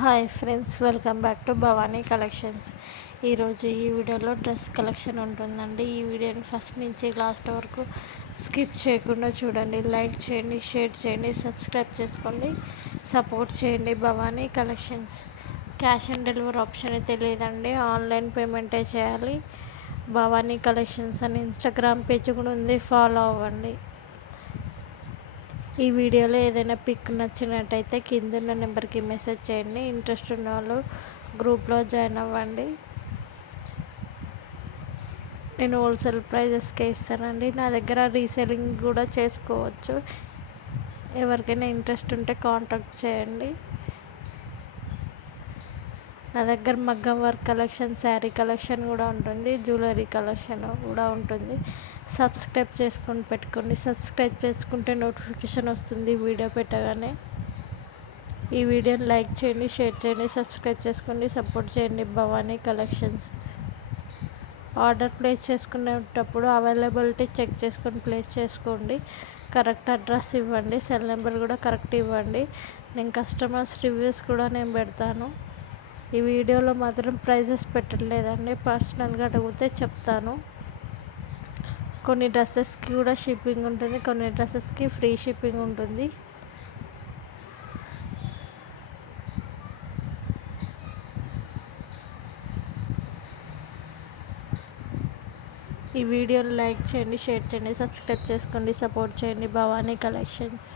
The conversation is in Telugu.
Hi friends, welcome back to Bhavani collections. ఈరోజు ఈ వీడియోలో డ్రెస్ కలెక్షన్ ఉంటుందండి. ఈ వీడియోని ఫస్ట్ నుంచి లాస్ట్ వరకు స్కిప్ చేయకుండా చూడండి. లైక్ చేయండి, షేర్ చేయండి, సబ్స్క్రైబ్ చేసుకోండి, సపోర్ట్ చేయండి. Bhavani collections. Cash on delivery option అయితే లేదండి, ఆన్లైన్ పేమెంటే చేయాలి. భవానీ కలెక్షన్స్ అని ఇన్స్టాగ్రామ్ పేజ్ కూడా ఉంది, ఫాలో అవ్వండి. ఈ వీడియోలో ఏదైనా పిక్ నచ్చినట్టయితే కింద ఉన్న నెంబర్కి మెసేజ్ చేయండి. ఇంట్రెస్ట్ ఉన్న వాళ్ళు గ్రూప్లో జాయిన్ అవ్వండి. నేను హోల్సేల్ ప్రైజెస్కే ఇస్తానండి. నా దగ్గర రీసేలింగ్ కూడా చేసుకోవచ్చు. ఎవరికైనా ఇంట్రెస్ట్ ఉంటే కాంటాక్ట్ చేయండి. నా దగ్గర మగ్గం వర్క్ కలెక్షన్, శారీ కలెక్షన్ కూడా ఉంటుంది, జ్యువెలరీ కలెక్షన్ కూడా ఉంటుంది. సబ్స్క్రైబ్ చేసుకొని పెట్టుకోండి. సబ్స్క్రైబ్ చేసుకుంటే నోటిఫికేషన్ వస్తుంది వీడియో పెట్టగానే. ఈ వీడియోని లైక్ చేయండి, షేర్ చేయండి, సబ్స్క్రైబ్ చేసుకోండి, సపోర్ట్ చేయండి. భవానీ కలెక్షన్స్. ఆర్డర్ ప్లేస్ చేసుకునేటప్పుడు అవైలబిలిటీ చెక్ చేసుకొని ప్లేస్ చేసుకోండి. కరెక్ట్ అడ్రస్ ఇవ్వండి, సెల్ నెంబర్ కూడా కరెక్ట్ ఇవ్వండి. నేను కస్టమర్స్ రివ్యూస్ కూడా నేను పెడతాను. ఈ వీడియోలో మాత్రం ప్రైజెస్ పెట్టలేదండి, పర్సనల్గా అడిగితే చెప్తాను. కొన్ని డ్రెస్సెస్కి కూడా షిప్పింగ్ ఉంటుంది, కొన్ని డ్రెస్సెస్కి ఫ్రీ షిప్పింగ్ ఉంటుంది. ఈ వీడియోని లైక్ చేయండి, షేర్ చేయండి, సబ్స్క్రైబ్ చేసుకోండి, సపోర్ట్ చేయండి. భవానీ కలెక్షన్స్.